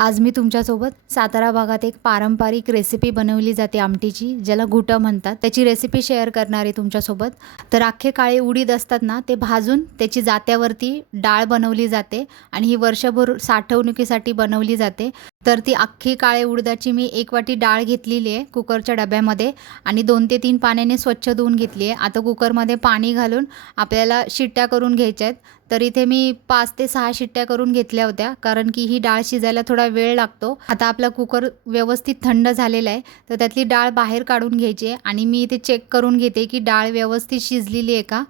आज मी तुमच्यासोबत सातारा भागात एक पारंपरिक रेसिपी बनवली जाते आमटीची ज्याला घुटं म्हणतात. त्याची रेसिपी शेअर करणार आहे तुमच्यासोबत. तर अख्खे काळे उडीद असतात ना ते भाजून त्याची जात्यावरती डाळ बनवली जाते आणि ही वर्षभर साठवणुकीसाठी बनवली जाते. तर ती अख्खी काळे उडदाची मी एक वाटी डाळ घेतलेली आहे कुकरच्या डब्यामध्ये आणि दोन ते तीन पाण्याने स्वच्छ धुवून घेतली आहे. आता कुकरमध्ये पाणी घालून आपल्याला शिट्ट्या करून घ्यायच्या आहेत. तर इथे मी पाच ते सहा शिट्ट्या करून घेतल्या होत्या कारण की ही डाळ शिजायला थोडा वेळ लागतो. आता आपला कुकर व्यवस्थित थंड झालेला आहे तर त्यातली डाळ बाहेर काढून घ्यायची आहे आणि मी इथे चेक करून घेते की डाळ व्यवस्थित शिजलेली आहे का.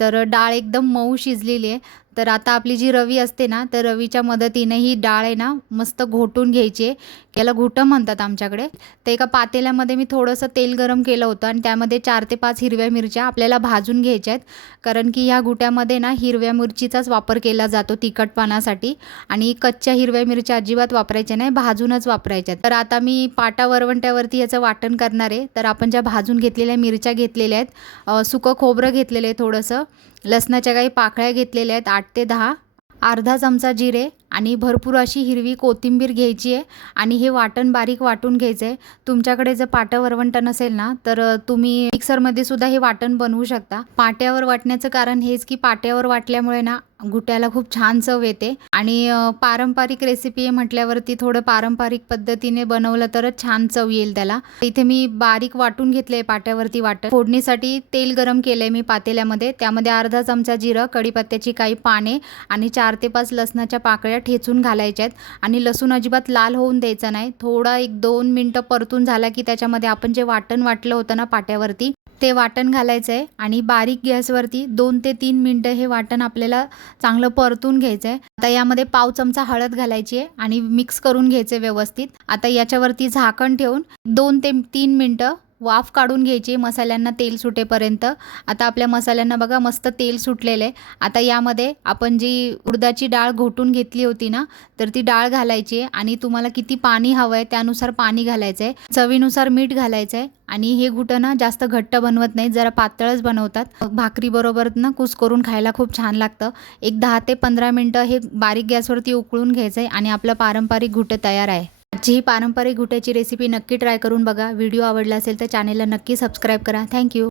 तर डाळ एकदम मऊ शिजलेली आहे. तर आता आपली जी रवी असते ना तर रवीच्या मदतीने ही डाळ आहे ना मस्त घोटून घ्यायची आहे. याला घुटं म्हणतात आमच्याकडे. तर एका पातेल्यामध्ये मी थोडंसं तेल गरम केलं होतं आणि त्यामध्ये चार ते पाच हिरव्या मिरच्या आपल्याला भाजून घ्यायच्या आहेत. कारण की ह्या घुट्यामध्ये ना हिरव्या मिरचीचाच वापर केला जातो तिखटपणासाठी. आणि कच्च्या हिरव्या मिरच्या अजिबात वापरायच्या नाही भाजूनच वापरायच्या तर आता मी पाटा वरवंट्यावरती याचं वाटण करणार आहे. तर आपण ज्या भाजून घेतलेल्या मिरच्या घेतलेल्या आहेत सुकं खोबरं घेतलेलं आहे थोडंसं लसणाच्या काही पाकळ्या घेतलेल्या आहेत आठ ते दहा अर्धा चमचा जिरे आणि भरपूर अशी हिरवी कोथिंबीर घ्यायची आहे आणि हे वाटण बारीक वाटून घ्यायचं आहे तुमच्याकडे जर पाटं वरवंट नसेल ना तर तुम्ही मिक्सरमध्ये सुद्धा हे वाटण बनवू शकता. पाट्यावर वाटण्याचं कारण हेच की पाट्यावर वाटल्यामुळे ना घुट्याला खूप छान चव येते. आणि पारंपरिक रेसिपी आहे म्हटल्यावरती थोडं पारंपरिक पद्धतीने बनवलं तरच छान चव येईल त्याला. इथे मी बारीक वाटून घेतलंय पाट्यावरती वाटण. फोडणीसाठी तेल गरम केलंय मी पातेल्यामध्ये. त्यामध्ये अर्धा चमचा जिरं कढीपत्त्याची काही पाने आणि चार ते पाच लसणाच्या पाकळ्या ठेचून घालायच्या आहेत. आणि लसूण अजिबात लाल होऊन द्यायचा नाही. थोडा एक दोन मिनटं परतून झाला की त्याच्यामध्ये आपण जे वाटण वाटलं होतं ना पाट्यावरती ते वाटण घालायचं आहे आणि बारीक गॅसवरती दोन ते तीन मिनटं हे वाटण आपल्याला चांगलं परतून घ्यायचं आहे आता यामध्ये पाव चमचा हळद घालायची आहे आणि मिक्स करून घ्यायचे व्यवस्थित. आता याच्यावरती झाकण ठेवून दोन ते तीन मिनटं वाफ काढून घ्यायची मसाल्यांना तेल सुटेपर्यंत. आता आपल्या मसाल्यांना बघा मस्त तेल सुटलेलं आहे आता यामध्ये आपण जी उडदाची डाळ घोटून घेतली होती ना तर ती डाळ घालायची आहे आणि तुम्हाला किती पाणी हवं आहे त्यानुसार पाणी घालायचं आहे चवीनुसार मीठ घालायचं आहे आणि हे घुटं ना जास्त घट्ट बनवत नाहीत जरा पातळच बनवतात. भाकरीबरोबर ना कुस करून खायला खूप छान लागतं. एक दहा ते पंधरा मिनटं हे बारीक गॅसवरती उकळून घ्यायचं आहे आणि आपलं पारंपरिक घुटं तयार आहे. आजची ही पारंपरिक घुट्याची रेसिपी नक्की ट्राय करून बघा. व्हिडिओ आवडला असेल तर चॅनेलला नक्की सबस्क्राईब करा. थँक्यू